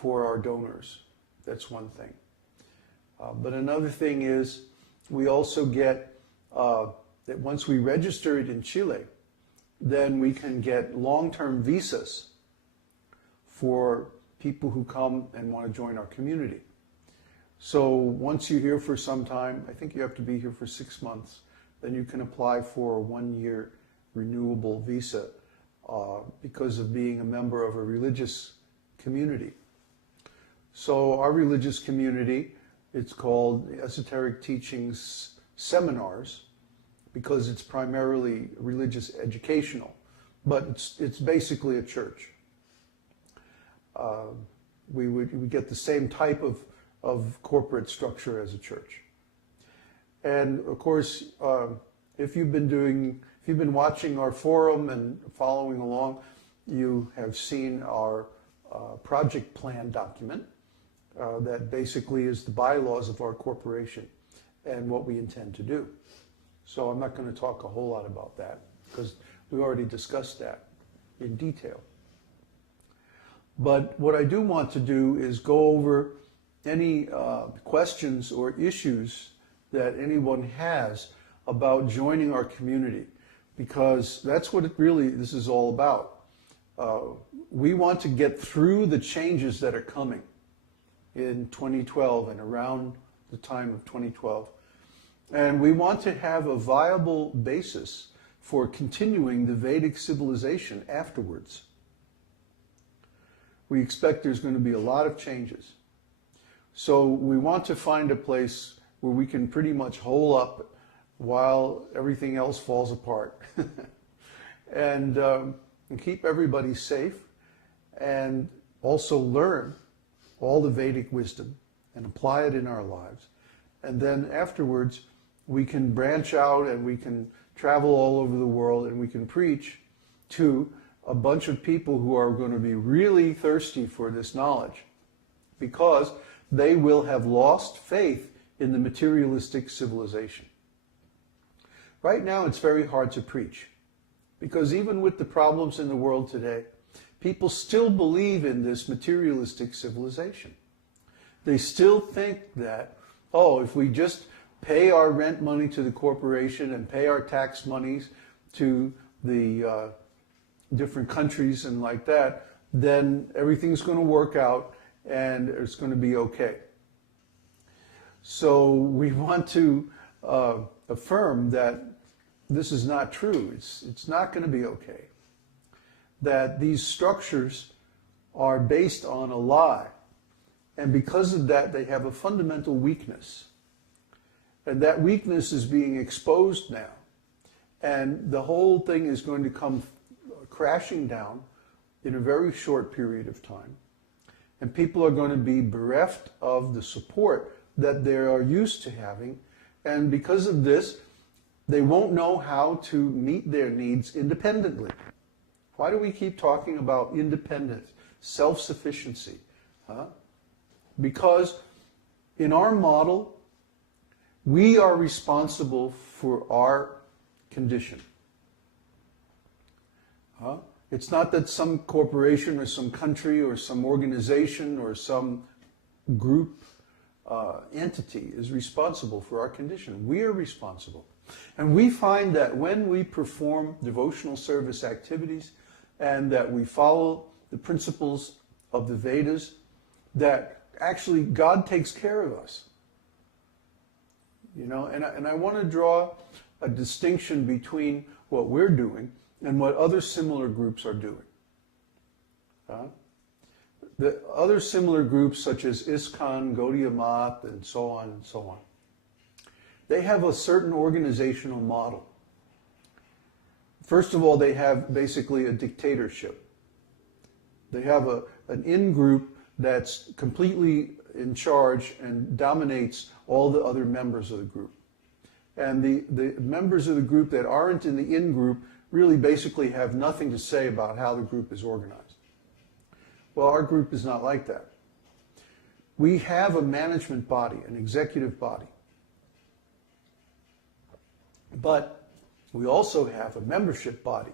for our donors. That's one thing. But another thing is we also get that once we register it in Chile, then we can get long-term visas for people who come and want to join our community. So once you're here for some time, I think you have to be here for 6 months, then you can apply for a 1-year renewable visa because of being a member of a religious community. So our religious community, it's called Esoteric Teachings Seminars because it's primarily religious educational, but it's basically a church. We get the same type of corporate structure as a church. And of course, if you've been watching our forum and following along, you have seen our project plan document that basically is the bylaws of our corporation and what we intend to do. So I'm not going to talk a whole lot about that because we already discussed that in detail. But what I do want to do is go over any questions or issues that anyone has about joining our community, because that's what this is all about. We want to get through the changes that are coming in 2012 and around the time of 2012. And we want to have a viable basis for continuing the Vedic civilization afterwards. We expect there's going to be a lot of changes. So we want to find a place where we can pretty much hole up while everything else falls apart. and keep everybody safe and also learn all the Vedic wisdom and apply it in our lives. And then afterwards, we can branch out and we can travel all over the world and we can preach to a bunch of people who are going to be really thirsty for this knowledge because they will have lost faith in the materialistic civilization. Right now, it's very hard to preach because even with the problems in the world today, people still believe in this materialistic civilization. They still think that, oh, if we just pay our rent money to the corporation and pay our tax monies to the different countries and like that, then everything's going to work out and it's going to be okay. So we want to affirm that this is not true. It's not going to be okay. That these structures are based on a lie. And because of that, they have a fundamental weakness. And that weakness is being exposed now. And the whole thing is going to come crashing down in a very short period of time. And people are going to be bereft of the support that they are used to having. And because of this, they won't know how to meet their needs independently. Why do we keep talking about independence, self-sufficiency? Because in our model, we are responsible for our condition. It's not that some corporation or some country or some organization or some group entity is responsible for our condition. We are responsible. And we find that when we perform devotional service activities and that we follow the principles of the Vedas, that actually God takes care of us. You know, and I want to draw a distinction between what we're doing and what other similar groups are doing. The other similar groups such as ISKCON, Gaudiya Math, and so on, they have a certain organizational model. First of all, they have basically a dictatorship. They have an in-group that's completely in charge and dominates all the other members of the group. And the members of the group that aren't in the in-group really basically have nothing to say about how the group is organized. Well, our group is not like that. We have a management body, an executive body. But we also have a membership body.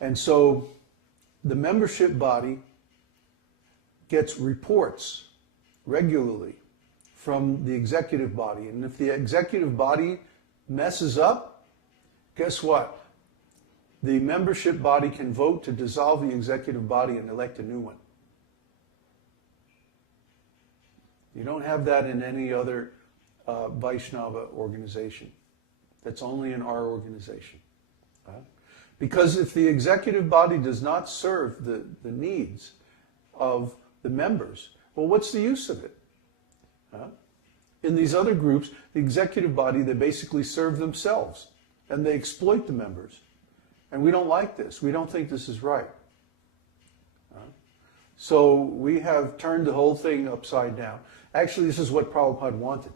And so the membership body gets reports regularly from the executive body. And if the executive body messes up, guess what? The membership body can vote to dissolve the executive body and elect a new one. You don't have that in any other Vaishnava organization. That's only in our organization. Because if the executive body does not serve the needs of the members, well, what's the use of it? In these other groups, the executive body, they basically serve themselves and they exploit the members. And we don't like this. We don't think this is right. So we have turned the whole thing upside down. Actually, this is what Prabhupada wanted.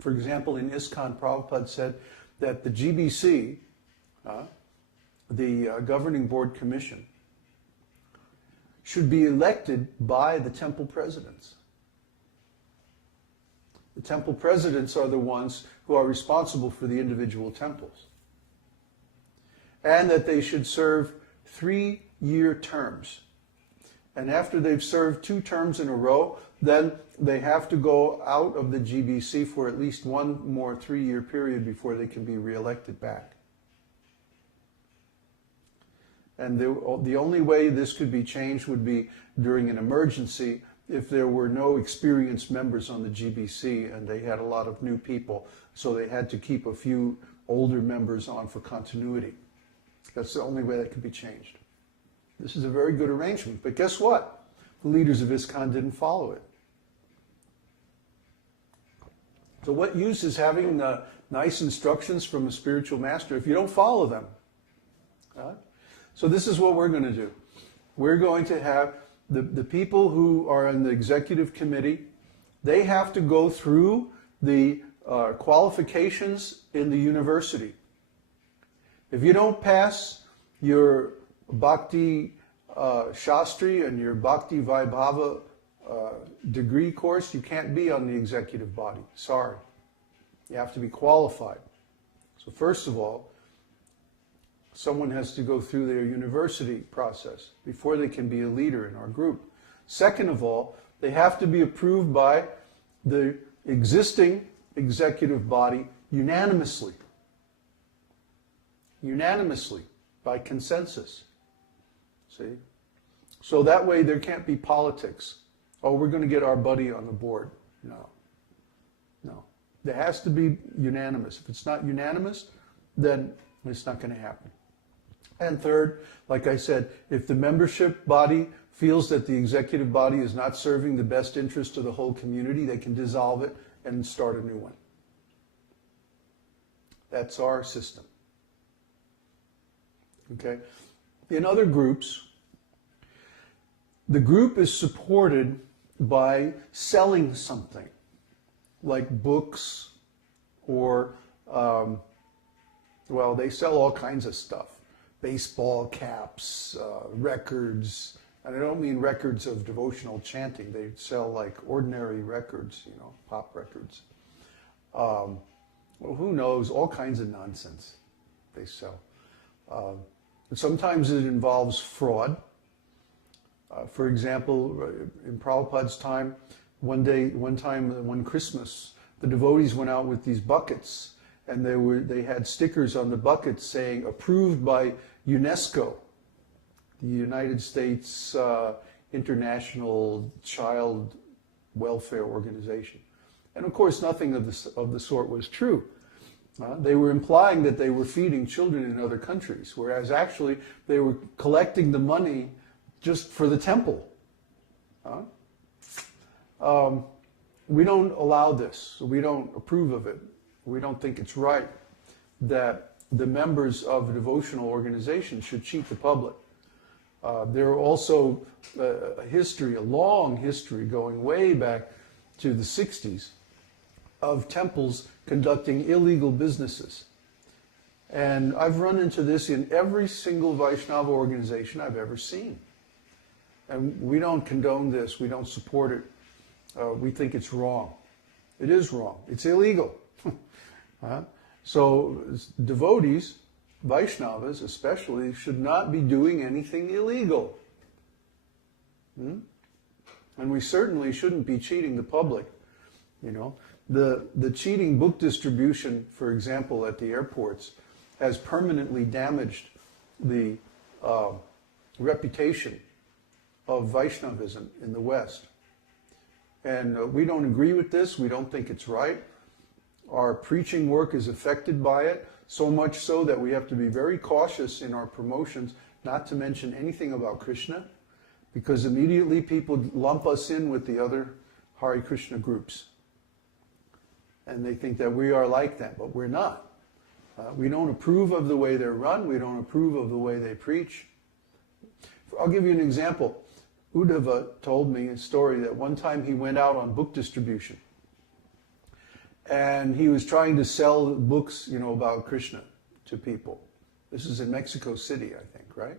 For example, in ISKCON, Prabhupada said that the GBC, the Governing Board Commission, should be elected by the temple presidents. The temple presidents are the ones who are responsible for the individual temples. And that they should serve 3-year terms. And after they've served 2 terms in a row, then they have to go out of the GBC for at least one more 3-year period before they can be reelected back. And the only way this could be changed would be during an emergency if there were no experienced members on the GBC and they had a lot of new people, so they had to keep a few older members on for continuity. That's the only way that could be changed. This is a very good arrangement, but guess what? The leaders of ISKCON didn't follow it. So what use is having nice instructions from a spiritual master if you don't follow them? So this is what we're going to do. We're going to have the people who are in the executive committee, they have to go through the qualifications in the university. If you don't pass your Bhakti Shastri and your Bhakti Vaibhava degree course, you can't be on the executive body. Sorry. You have to be qualified. So first of all, someone has to go through their university process before they can be a leader in our group. Second of all, they have to be approved by the existing executive body unanimously. Unanimously, by consensus. See? So that way there can't be politics. Oh, we're going to get our buddy on the board. No. No. There has to be unanimous. If it's not unanimous, then it's not going to happen. And third, like I said, if the membership body feels that the executive body is not serving the best interest of the whole community, they can dissolve it and start a new one. That's our system. Okay? In other groups, the group is supported by selling something, like books or, well, they sell all kinds of stuff. Baseball caps, records, and I don't mean records of devotional chanting. They sell like ordinary records, you know, pop records. Well, who knows? All kinds of nonsense they sell. Sometimes it involves fraud. For example, in Prabhupada's time, one Christmas, the devotees went out with these buckets, and they had stickers on the buckets saying approved by UNESCO, the United States International Child Welfare Organization. And of course, nothing of the sort was true. They were implying that they were feeding children in other countries, whereas actually they were collecting the money just for the temple. We don't allow this. We don't approve of it. We don't think it's right that the members of a devotional organization should cheat the public. There are also a long history going way back to the 60s of temples conducting illegal businesses. And I've run into this in every single Vaishnava organization I've ever seen. And we don't condone this. We don't support it. We think it's wrong. It is wrong. It's illegal. So devotees, Vaishnavas especially, should not be doing anything illegal. And we certainly shouldn't be cheating the public, you know. The cheating book distribution, for example, at the airports, has permanently damaged the reputation of Vaishnavism in the West. And we don't agree with this. We don't think it's right. Our preaching work is affected by it, so much so that we have to be very cautious in our promotions not to mention anything about Krishna, because immediately people lump us in with the other Hare Krishna groups. And they think that we are like them, but we're not. We don't approve of the way they're run. We don't approve of the way they preach. I'll give you an example. Uddhava told me a story that one time he went out on book distribution. And he was trying to sell books, you know, about Krishna to people. This is in Mexico City, I think, right?